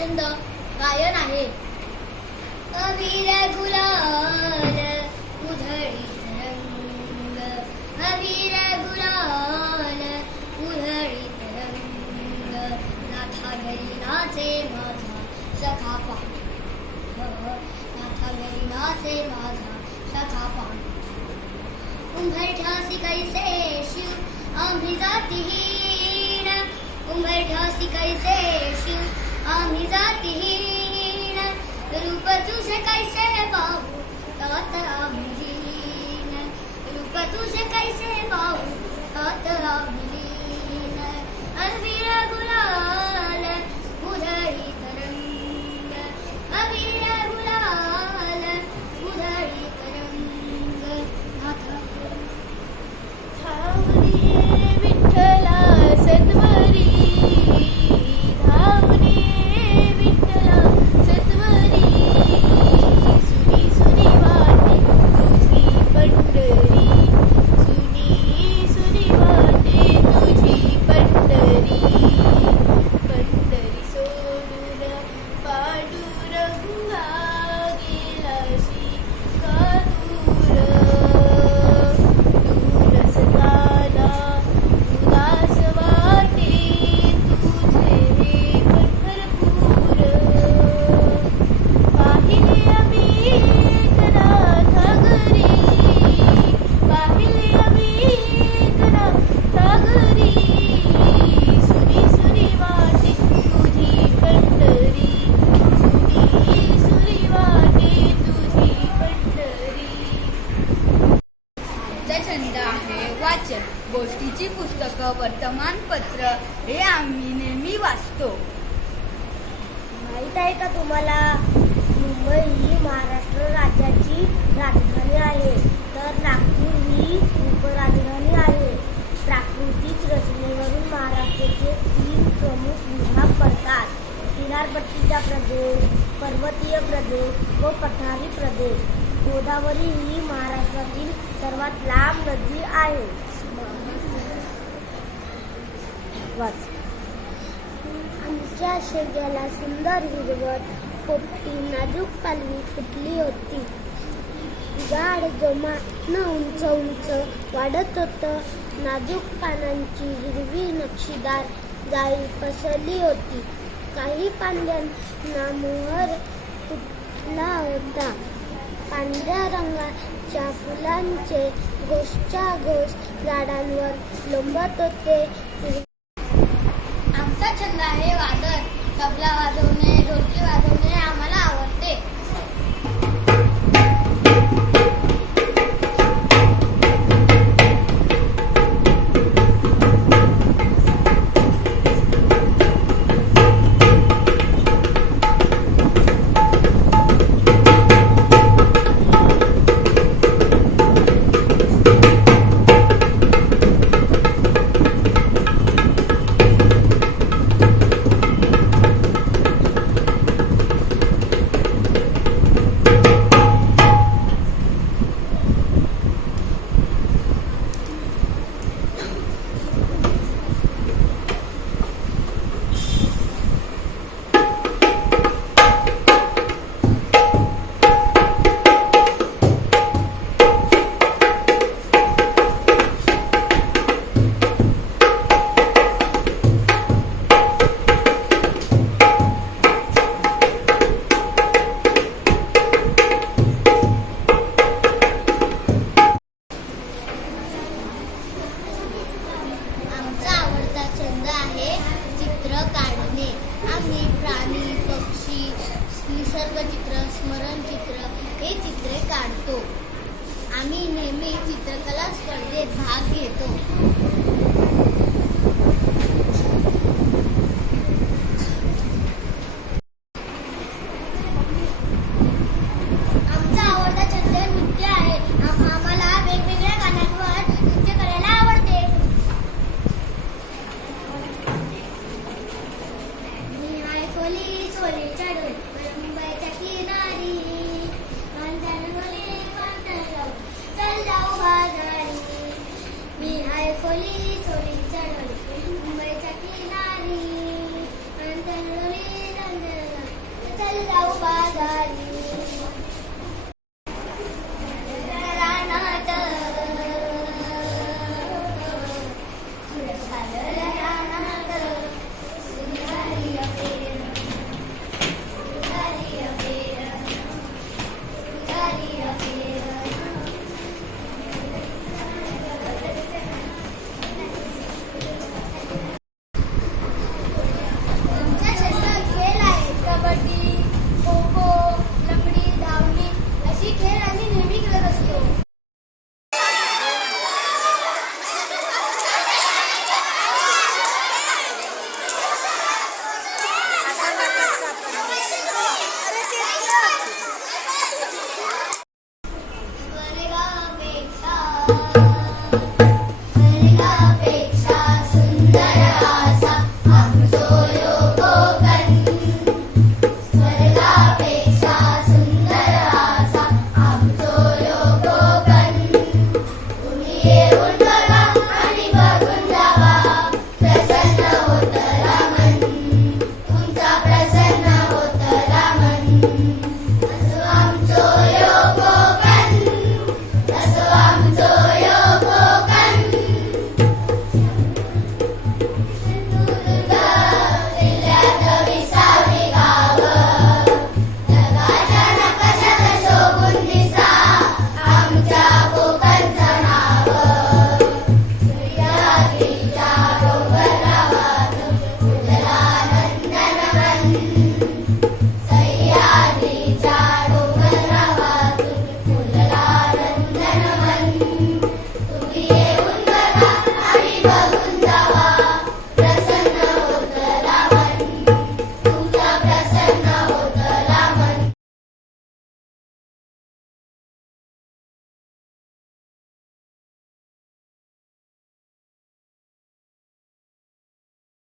छंद गायन आहे. अबीर गुलाल उधळीत रंग, अबीर गुलाल उधळीत रंग, नाथा घरी नाचे माझा सखा पांडुरंग, नाथा घरी नाचे माझा सखा पांडुरंग. उंबरठ्यासी कैसे शिव आम्ही जातीहीन, उंबरठ्यासी कैसे शिव आम्ही जातीहीन, रूप तुझे कैसे पाहू तात आम्ही लीन, रूप तुझे कैसे पाहू तात आम्ही लीन. अबीर गुलाल उधळीत रंग, अबीर गुलाल उधळीत रंग, नाथा धावणी विठ्ठला सत्वरी, धावणी विठ्ठला सत्वरी, सुनी सुनी वाटे तुझी पंढरी, सुनी सुनी वाटे तुझी पंढरी, पंढरी सोडून पांडुरंगा गेलाशी का दूर, दूर असताना उदास वाटे तुझे पंढरपूर. पाहिले आम्ही एकनाथा घरी, पाहिले आम्ही एकनाथा घरी, सुनी सुनी वाटे तुझी पंढरी, सुनी सुनी वाटे तुझी पंढरी. छंद आहे वाचन. गोष्टीची पुस्तकं, वर्तमानपत्र हे आम्ही नेहमी वाचतो. माहीत आहे का तुम्हाला, मुंबई ही महाराष्ट्र राज्याची राजधानी आहे, तर नागपूर ही उपराजधानी आहे. प्राकृतिक रचनेवरून महाराष्ट्राचे 3 प्रमुख विभाग पडतात: किनारपट्टीचा प्रदेश, पर्वतीय प्रदेश व पठारी प्रदेश. गोदावरी ही महाराष्ट्रातील सर्वात लांब नदी आहे. आमच्या शेजाला सुंदर हिरवट पोपटी नाजूक पालवी फुटली होती. झाड जोमानं उंच उंच वाढत होतं. नाजूक पानांची हिरवी नक्षीदार जाळी पसरली होती. काही फांद्यांना मोहर फुटला होता. पांढऱ्या रंगाच्या फुलांचे घोषच्या घोष झाडांवर लोंबत होते. आमचा छंद आहे वादन. तबला वाजवणे, ढोलकी वाजवणे आम्हाला आवडते. निसर्गचित्र, स्मरणचित्र हे चित्रे काढतो. आम्ही नेहमी चित्रकला स्पर्धेत भाग घेतो. आमचा आवडता छंद नृत्य आहे. आम्हाला वेगवेगळ्या गाण्यांवर नृत्य करायला आवडते. मी आहे खोली सोलीच्या डोली, मुंबईच्या किनारी, चल जाऊ बाजारी. मी आहे जाऊ बाजारात